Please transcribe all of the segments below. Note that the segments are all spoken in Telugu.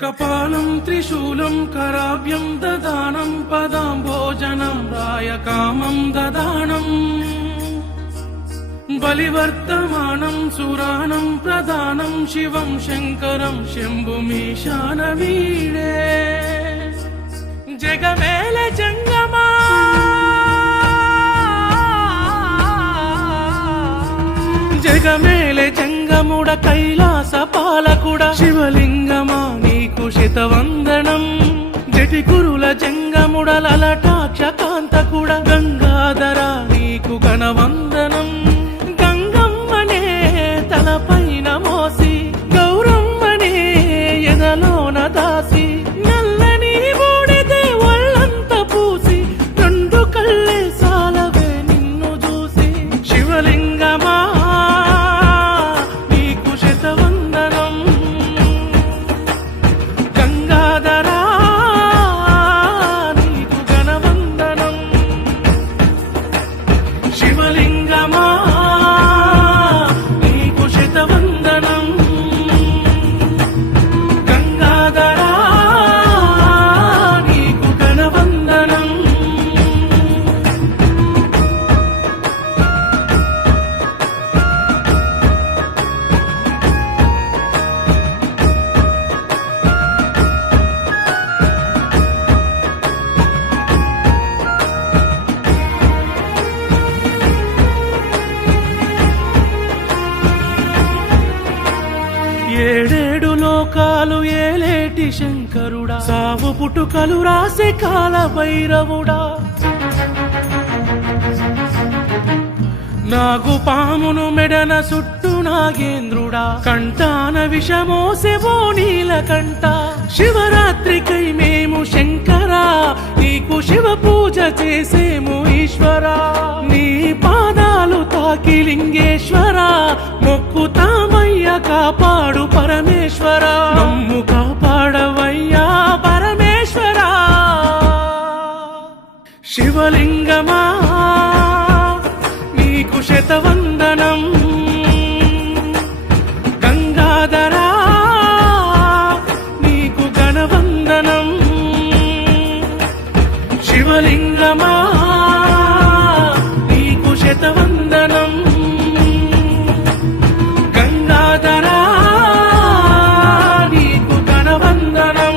కపాలం త్రిశూలం కరాభ్యం దదానం పదాంభోజనం రాయకామం దదానం బలివర్తమానం సురానం ప్రధానం శివం శంకరం శంభుమీశాన వీడే జగమేల జంగమా జగమేల జంగముడ కైలాస పాలకుడ శివలింగమా నీకు శతవందనం జటికురుల జంగముడ లలటాక్ష కాంతకుడ గంగాధర నీకు గణవందనం గంగమ్మనే తలపైన మోసి గౌరమ్మనే ఎదలోన దాసి నల్లని బూడిదే ఒళ్ళంత పూసి రెండు కళ్ళే సాలవే నిన్ను చూసి శివలింగమా నీకు శతవందనం గంగాధరా నీకు గణవందనం శివలింగమా నీకు శతవందనం గంగాధరా నీకు గణవందనం ఏడేడు లోకాలు ఏలేటి శంకరుడా సావు పుట్టుకలు రాసే కాల భైరవుడా నాగు పామును మెడన సుట్టు నాగేంద్రుడా కంటాన విషమోసే ఓ నీలకంఠ శివరాత్రికై మేము శంకరా నీకు శివ పూజ చేసేము ఈశ్వరా నీ పాదాలు తాకి లింగేశ్వరా మొక్కుతామయ్య కాపాడు పరమేశ్వరా నమ్ము కాపాడవయ్యా పరమేశ్వరా శివలింగమా నీకు శతవందనం గంగాధరా నీకు గణవందనం శివలింగమా నీకు శతవందనం గంగాధరా నీకు గణవందనం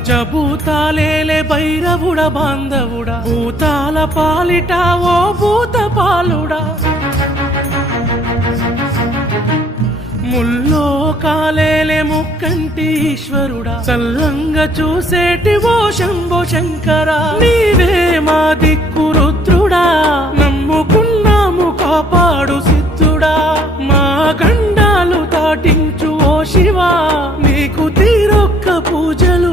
పంచభూతాలేలే భైరవుడ బాంధవుడా భూతాల పాలిట ఓ భూత పాలుడా ముల్లోకాలేలే ముక్కంటి ఈశ్వరుడా చల్లంగా చూసేటి ఓ శంభో శంకరా నీవే మా దిక్కు రుద్రుడా నమ్ముకున్నాము కాపాడు సిద్ధుడా మా గండాలు దాటించు ఓ శివా నీకు తీరొక్క పూజలు